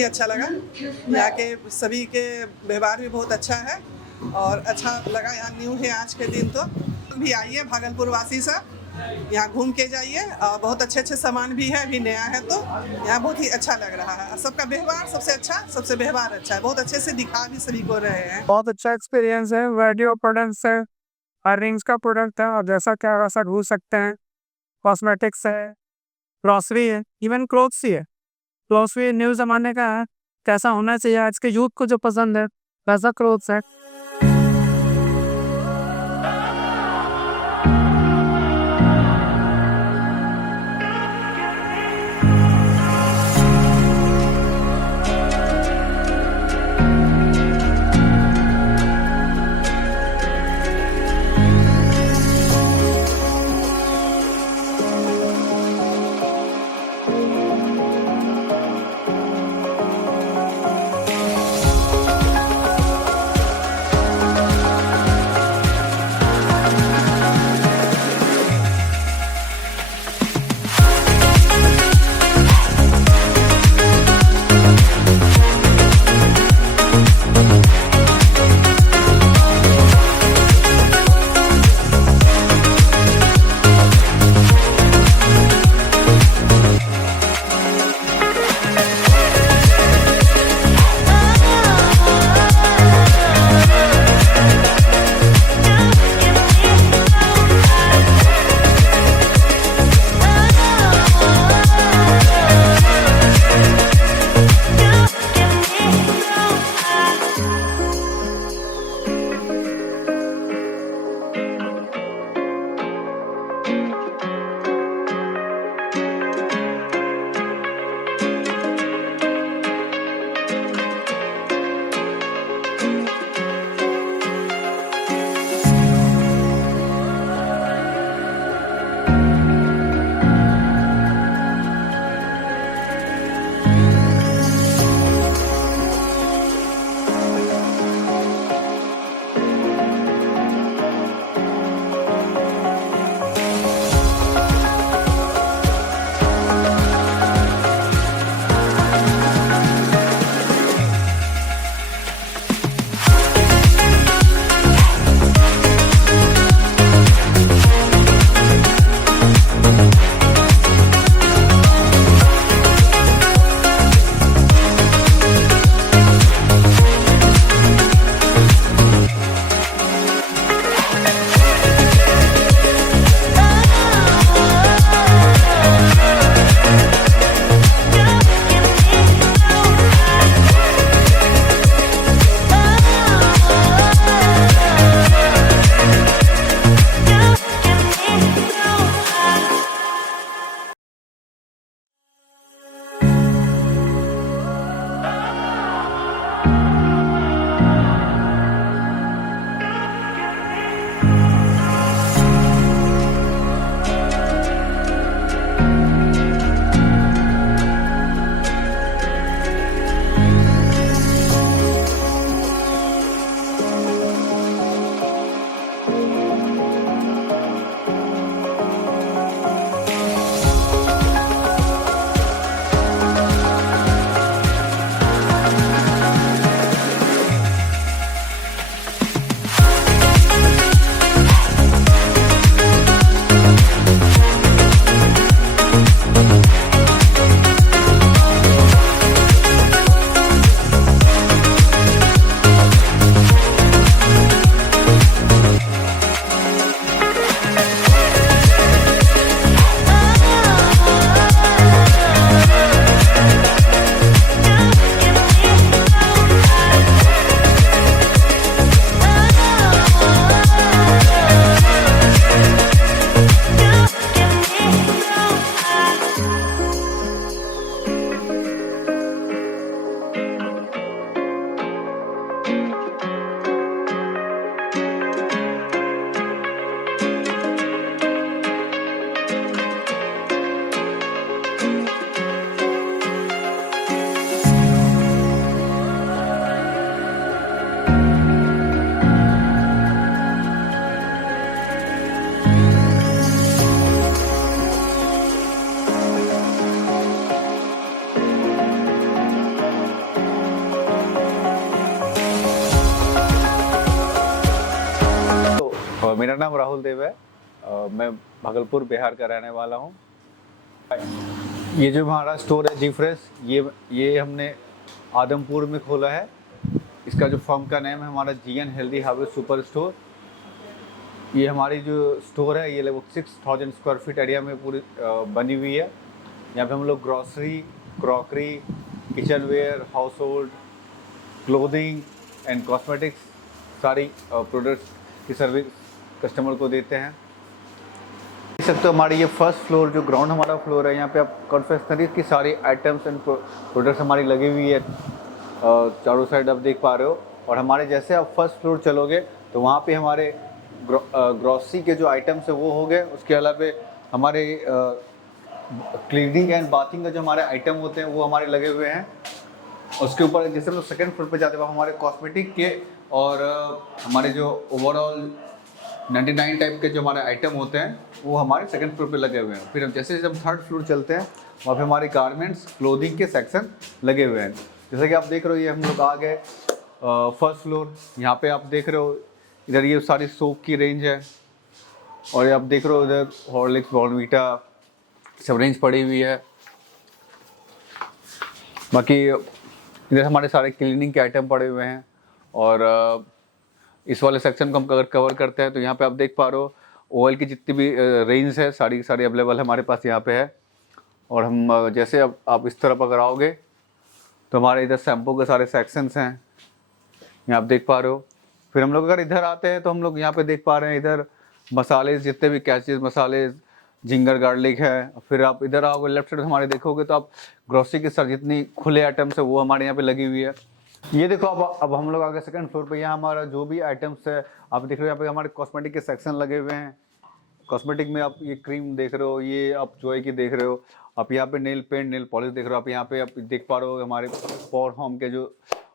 ही अच्छा लगा। यहाँ के सभी के व्यवहार भी बहुत अच्छा है और अच्छा लगा। यहाँ न्यू है आज के दिन, तो भी आइए भागलपुर वासी सब, यहाँ घूम के जाइए। बहुत अच्छे अच्छे सामान भी है, अभी नया है, तो यहाँ बहुत ही अच्छा लग रहा है। सबका व्यवहार सबसे व्यवहार अच्छा है, बहुत अच्छे से दिखा भी सभी को रहे हैं। बहुत अच्छा एक्सपीरियंस है। वीडियो प्रोडक्ट्स है, रिंग्स का प्रोडक्ट है, आप जैसा क्या वैसा ढूंढ सकते हैं। कॉस्मेटिक्स है, ग्रॉसरी है, इवन क्लोथ्स ही है। क्लोथ्स भी न्यू ज़माने का है, कैसा होना चाहिए आज के यूथ को जो पसंद है वैसा क्लोथ्स है। नाम राहुल देव है। मैं भागलपुर बिहार का रहने वाला हूँ। ये जो हमारा स्टोर है जी फ्रेश, ये हमने आदमपुर में खोला है। इसका जो फर्म का नेम है हमारा GN healthy harvest super store. ये हमारी जो स्टोर है ये लगभग 6000 स्क्वायर फीट एरिया में पूरी बनी हुई है। यहाँ पे हम लोग grocery, crockery, kitchenware, household, clothing and cosmetics सारी प्रोडक्ट्स की सर्विस कस्टमर को देते हैं। देख सकते हो हमारी ये फर्स्ट फ्लोर जो ग्राउंड हमारा फ्लोर है, यहाँ पे आप कन्फेक्शनरी की सारी आइटम्स एंड प्रोडक्ट्स हमारी लगी हुई है। चारों साइड आप देख पा रहे हो। और हमारे जैसे आप फर्स्ट फ्लोर चलोगे तो वहाँ पे हमारे ग्रॉसरी के जो आइटम्स है वो हो गए। उसके अलावा हमारे क्लीनिंग एंड बाथिंग का जो हमारे आइटम होते हैं वो हमारे लगे हुए हैं। उसके ऊपर जैसे हम लोग सेकेंड फ्लोर पे जाते हैं हमारे कॉस्मेटिक के और हमारे जो ओवरऑल 99 टाइप के जो हमारे आइटम होते हैं वो हमारे सेकंड फ्लोर पे लगे हुए हैं। फिर हम जैसे हम थर्ड फ्लोर चलते हैं वहाँ पे हमारे गारमेंट्स, क्लोथिंग के सेक्शन लगे हुए हैं। जैसे कि आप देख रहे हो ये हम लोग आ गए फर्स्ट फ्लोर। यहाँ पे आप देख रहे हो इधर ये सारी सोप की रेंज है और ये आप देख रहे हो इधर हॉर्लिक्स, बॉर्नवीटा सब रेंज पड़ी हुई है। बाकी इधर हमारे सारे क्लीनिंग के आइटम पड़े हुए हैं। और इस वाले सेक्शन को हम अगर कवर करते हैं तो यहाँ पे आप देख पा रहे हो ऑयल की जितनी भी रेंज है सारी सारी अवेलेबल हमारे पास यहाँ पे है। और हम जैसे अब आप इस तरफ अगर आओगे तो हमारे इधर शैम्पू के सारे सेक्शंस हैं, यहाँ आप देख पा रहे हो। फिर हम लोग अगर इधर आते हैं तो हम लोग यहाँ पे देख पा रहे हैं इधर मसाले, जितने भी कैचेज मसाले, जिंगर गार्लिक है। फिर आप इधर आओगे लेफ्ट साइड हमारे देखोगे तो आप ग्रोसरी के साथ जितनी खुले आइटम्स है वो हमारे यहाँ पे लगी हुई है। ये देखो अब हम लोग आ गए सेकंड फ्लोर पे। यहाँ हमारा जो भी आइटम्स है आप देख रहे हो यहाँ पे हमारे कॉस्मेटिक के सेक्शन लगे हुए हैं। कॉस्मेटिक में आप ये क्रीम देख रहे हो, ये आप जॉय की देख रहे हो, आप यहाँ पे नेल पेंट, नेल पॉलिश देख रहे हो। आप यहाँ पे आप देख पा रहे हो हमारे पॉर होम के जो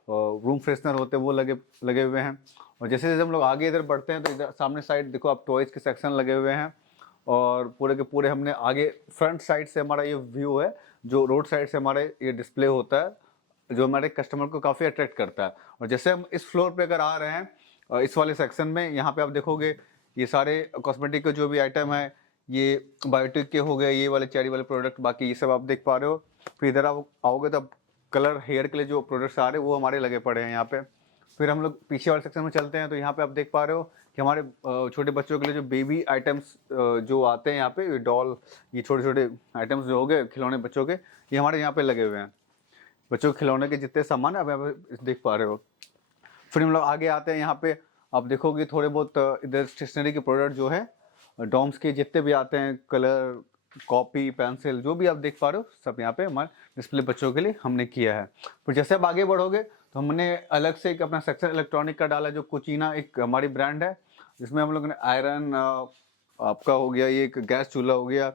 रूम फ्रेशनर होते हैं वो लगे हुए हैं। और जैसे जैसे हम लोग आगे इधर बढ़ते हैं तो इधर सामने साइड देखो आप टॉयज़ के सेक्शन लगे हुए हैं। और पूरे के पूरे हमने आगे फ्रंट साइड से हमारा ये व्यू है जो रोड साइड से हमारे ये डिस्प्ले होता है जो हमारे कस्टमर को काफ़ी अट्रैक्ट करता है। और जैसे हम इस फ्लोर पे अगर आ रहे हैं इस वाले सेक्शन में, यहाँ पे आप देखोगे ये सारे कॉस्मेटिक के जो भी आइटम है ये बायोटिक के हो गए, ये वाले चेरी वाले प्रोडक्ट, बाकी ये सब आप देख पा रहे हो। फिर इधर आप आओगे तो कलर हेयर के लिए जो प्रोडक्ट्स आ रहे हैं वो हमारे लगे पड़े हैं यहाँ पे। फिर हम लोग पीछे वाले सेक्शन में चलते हैं तो यहाँ पे आप देख पा रहे हो कि हमारे छोटे बच्चों के लिए जो बेबी आइटम्स जो आते हैं यहाँ पे, ये डॉल, ये छोटे छोटे आइटम्स जो हो गए खिलौने बच्चों के, ये हमारे यहाँ पे लगे हुए हैं। बच्चों के खिलौने के जितने सामान आप यहाँ पे देख पा रहे हो। फिर हम लोग आगे आते हैं, यहाँ पे आप देखोगे थोड़े बहुत इधर स्टेशनरी के प्रोडक्ट जो है डॉम्स के जितने भी आते हैं, कलर, कॉपी, पेंसिल, जो भी आप देख पा रहे हो सब यहाँ पे हमारे डिस्प्ले बच्चों के लिए हमने किया है। फिर जैसे आप आगे बढ़ोगे तो हमने अलग से एक अपना सेक्शन इलेक्ट्रॉनिक का डाला जो कुचीना एक हमारी ब्रांड है, जिसमें हम लोग ने आयरन आपका हो गया, ये एक गैस चूल्हा हो गया,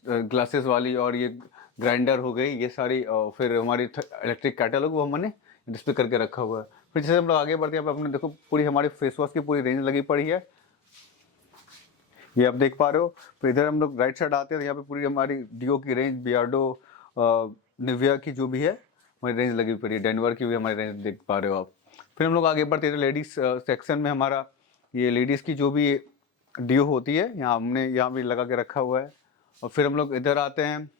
ग्लासेस वाली, और ये ग्राइंडर हो गई, ये सारी फिर हमारी इलेक्ट्रिक कैटल वो हमने डिस्प्ले करके रखा हुआ है। फिर जैसे हम लोग आगे बढ़ते हैं यहाँ पे अपने देखो पूरी हमारी फेस वॉश की पूरी रेंज लगी पड़ी है, ये आप देख पा रहे हो। फिर इधर हम लोग राइट साइड आते हैं तो यहाँ पे पूरी हमारी डीओ की रेंज, बियर्डो, निविया की जो भी है हमारी रेंज लगी पड़ी है, डेनवर की भी हमारी रेंज देख पा रहे हो आप। फिर हम लोग आगे बढ़ते हैं लेडीज़ सेक्शन में हमारा ये लेडीज़ की जो भी डीओ होती है यहाँ हमने यहाँ भी लगा के रखा हुआ है। और फिर हम लोग इधर आते हैं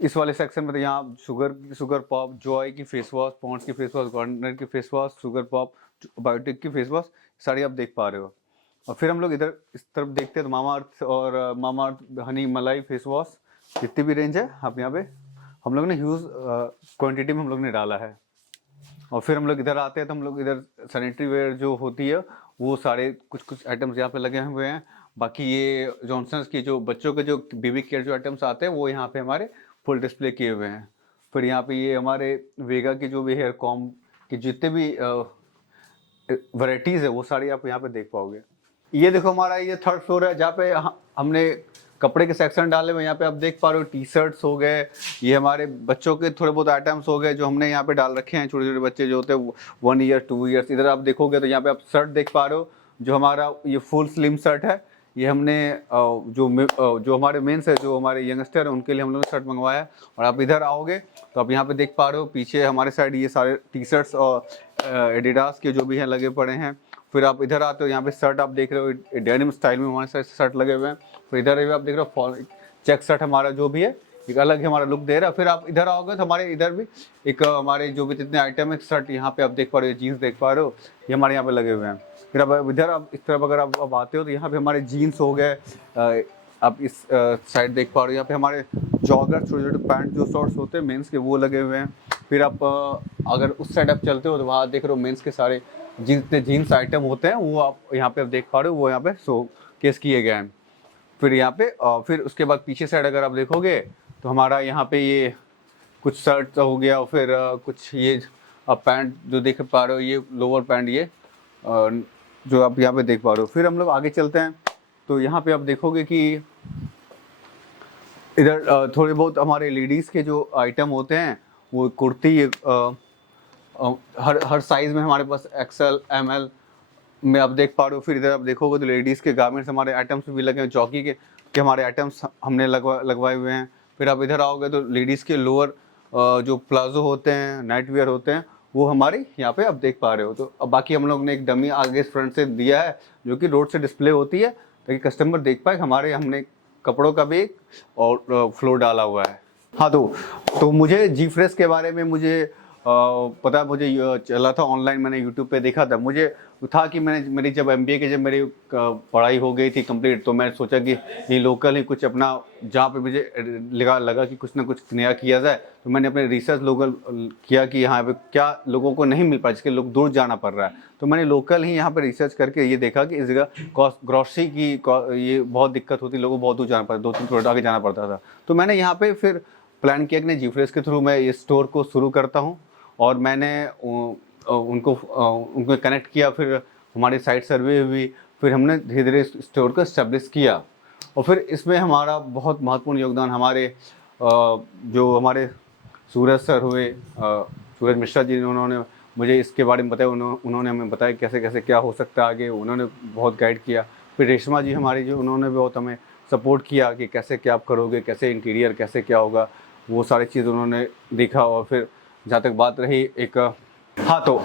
इस वाले सेक्शन में तो यहाँ शुगर पॉप, जॉय की फेस वॉश, पॉन्ड्स की फेस वॉश, गार्डनर की face wash, Sugar Pop, Biotique की फेस वॉश सारी आप देख पा रहे हो। और फिर हम लोग इधर इस तरफ देखते हैं तो मामा अर्थ और मामा अर्थ हनी मलाई फेस वॉश जितनी भी रेंज है आप यहाँ पे हम लोग ने ह्यूज क्वांटिटी में हम लोग ने डाला है। और फिर हम लोग इधर आते हैं तो हम लोग इधर सैनिटरी वेयर जो होती है वो सारे कुछ आइटम्स यहाँ पे लगे हुए हैं। बाकी ये जॉनसन्स की जो बच्चों के जो बेबी केयर जो आइटम्स आते हैं वो यहाँ पे हमारे फुल डिस्प्ले किए हुए हैं। फिर यहाँ पे ये हमारे वेगा की जो भी हेयर कॉम की जितने भी वैरायटीज़ है वो सारी आप यहाँ पे देख पाओगे। ये देखो हमारा ये थर्ड फ्लोर है जहाँ पे हमने कपड़े के सेक्शन डाले हुए, यहाँ पे आप देख पा रहे हो टी शर्ट्स हो गए, ये हमारे बच्चों के थोड़े बहुत आइटम्स हो गए जो हमने यहाँ पे डाल रखे हैं। छोटे छोटे बच्चे जो होते हैं 1 ईयर 2 ईयर्स, इधर आप देखोगे तो यहाँ पे आप शर्ट देख पा रहे हो जो हमारा ये फुल स्लिम शर्ट है, ये हमने जो हमारे मेंस है जो हमारे यंगस्टर है उनके लिए हम लोगों ने शर्ट मंगवाया है। और आप इधर आओगे तो आप यहाँ पे देख पा रहे हो पीछे हमारे साइड ये सारे टी शर्ट्स और एडिडास के जो भी हैं लगे पड़े हैं। फिर आप इधर आते हो, यहाँ पे शर्ट आप देख रहे हो डेनिम स्टाइल में हमारे सारे शर्ट लगे हुए हैं। फिर इधर भी आप देख रहे हो चेक शर्ट हमारा जो भी है एक अलग ही हमारा लुक दे रहा है। फिर आप इधर आओगे तो हमारे इधर भी एक हमारे जो भी जितने आइटम है शर्ट यहाँ पे आप देख पा रहे हो, जीन्स देख पा रहे हो, ये हमारे यहाँ पे लगे हुए हैं। फिर अब इधर आप इस तरफ अगर आप आते हो तो यहाँ पे हमारे जीन्स हो गए, आप इस साइड देख पा रहे हो, यहाँ पे हमारे जॉगर छोटे छोटे पैंट जो शॉर्ट्स होते हैं मेंस के वो लगे हुए हैं। फिर आप अगर उस साइड आप चलते हो तो वहाँ देख रहे हो मेंस के सारे जितने जीन्स आइटम होते हैं वो आप यहाँ पे आप देख पा रहे हो, वो यहाँ पे शो केस किए गए हैं। फिर यहाँ पे फिर उसके बाद पीछे साइड अगर आप देखोगे तो हमारा यहाँ पे ये कुछ शर्ट हो गया, और फिर कुछ ये आप पैंट जो देख पा रहे हो, ये लोअर पैंट ये जो आप यहाँ पे देख पा रहे हो। फिर हम लोग आगे चलते हैं तो यहाँ पे आप देखोगे कि इधर थोड़े बहुत हमारे लेडीज़ के जो आइटम होते हैं वो कुर्ती हर साइज़ में हमारे पास XL ML में आप देख पा रहे हो। फिर इधर आप देखोगे तो लेडीज़ के गारमेंट्स हमारे आइटम्स भी लगे हैं, चौकी के हमारे आइटम्स हमने लगवाए हुए हैं। फिर आप इधर आओगे तो लेडीज़ के लोअर जो प्लाजो होते हैं, नाइट वेयर होते हैं, वो हमारे यहाँ पे आप देख पा रहे हो। तो अब बाकी हम लोग ने एक डमी आगे फ्रंट से दिया है जो कि रोड से डिस्प्ले होती है ताकि कस्टमर देख पाए हमारे हमने कपड़ों का भी एक और फ्लोर डाला हुआ है। हाँ, तो मुझे जी फ्रेश के बारे में मुझे पता, मुझे चला था ऑनलाइन, मैंने यूट्यूब पे देखा था। मुझे था कि मेरी जब MBA की जब मेरी पढ़ाई हो गई थी कंप्लीट, तो मैं सोचा कि ये लोकल ही कुछ अपना जहाँ पे मुझे लगा कि कुछ ना कुछ नया किया जाए, तो मैंने अपने रिसर्च लोकल किया कि यहाँ पे क्या लोगों को नहीं मिल पाया, जिसके लोग दूर जाना पड़ रहा है। तो मैंने लोकल ही यहाँ पे रिसर्च करके ये देखा कि इस जगह ग्रॉसरी की ये बहुत दिक्कत होती, लोगों को बहुत दूर जाना पड़ता, 2-3 किलोमीटर आगे जाना पड़ता था। तो मैंने यहाँ पे फिर प्लान किया कि जी फ्रेश के थ्रू मैं ये स्टोर को शुरू करता हूँ, और मैंने उनको कनेक्ट किया। फिर हमारी साइट सर्वे हुई, फिर हमने धीरे धीरे स्टोर को इस्टेब्लिश किया। और फिर इसमें हमारा बहुत महत्वपूर्ण योगदान हमारे जो हमारे सूरज सर हुए, सूरज मिश्रा जी, उन्होंने मुझे इसके बारे में बताया, उन्होंने हमें बताया कैसे कैसे क्या हो सकता है आगे, उन्होंने बहुत गाइड किया। फिर रेशमा जी हमारी जो, उन्होंने भी बहुत हमें सपोर्ट किया कि कैसे क्या आप करोगे, कैसे इंटीरियर कैसे क्या होगा, वो सारी चीज़ उन्होंने देखा। और फिर जहाँ तक बात रही एक हाँ, तो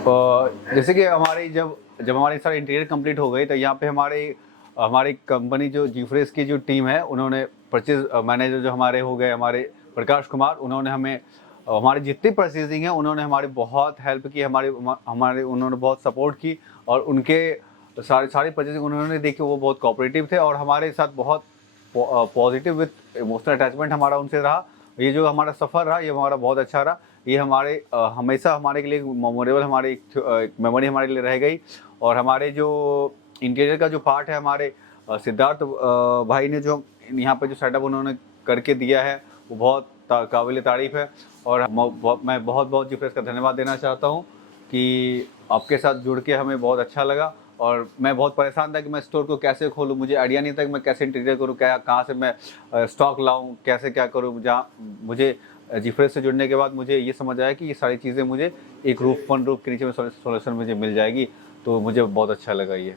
जैसे कि हमारी जब हमारी सारी इंटीरियर कंप्लीट हो गई तो यहाँ पे हमारी कंपनी जो जी फ्रेश की जो टीम है, उन्होंने परचेज मैनेजर जो हमारे हो गए हमारे प्रकाश कुमार, उन्होंने हमें हमारी जितनी परचेजिंग है उन्होंने हमारी बहुत हेल्प की, उन्होंने बहुत सपोर्ट की, और उनके सारी परचेजिंग उन्होंने देखी, वो बहुत कोऑपरेटिव थे और हमारे साथ बहुत पॉजिटिव विथ इमोशनल अटैचमेंट हमारा उनसे रहा। ये जो हमारा सफ़र रहा ये हमारा बहुत अच्छा रहा। ये हमारे हमेशा हमारे के लिए मेमोरेबल, हमारी एक मेमोरी हमारे लिए रह गई। और हमारे जो इंटीरियर का जो पार्ट है, हमारे सिद्धार्थ भाई ने जो यहाँ पे जो सेटअप उन्होंने करके दिया है वो बहुत काबिल तारीफ़ है। और मैं बहुत जी फ्रेश का धन्यवाद देना चाहता हूँ कि आपके साथ जुड़ के हमें बहुत अच्छा लगा। और मैं बहुत परेशान था कि मैं स्टोर को कैसे खोलूँ, मुझे आइडिया नहीं था कि मैं कैसे इंटीरियर करूँ, कहाँ से मैं स्टॉक लाऊँ, कैसे क्या करूँ। जहाँ मुझे जी फ्रेश से जुड़ने के बाद मुझे ये समझ आया कि ये सारी चीज़ें मुझे एक वन रूफ के नीचे में सॉल्यूशन मुझे मिल जाएगी, तो मुझे बहुत अच्छा लगा ये।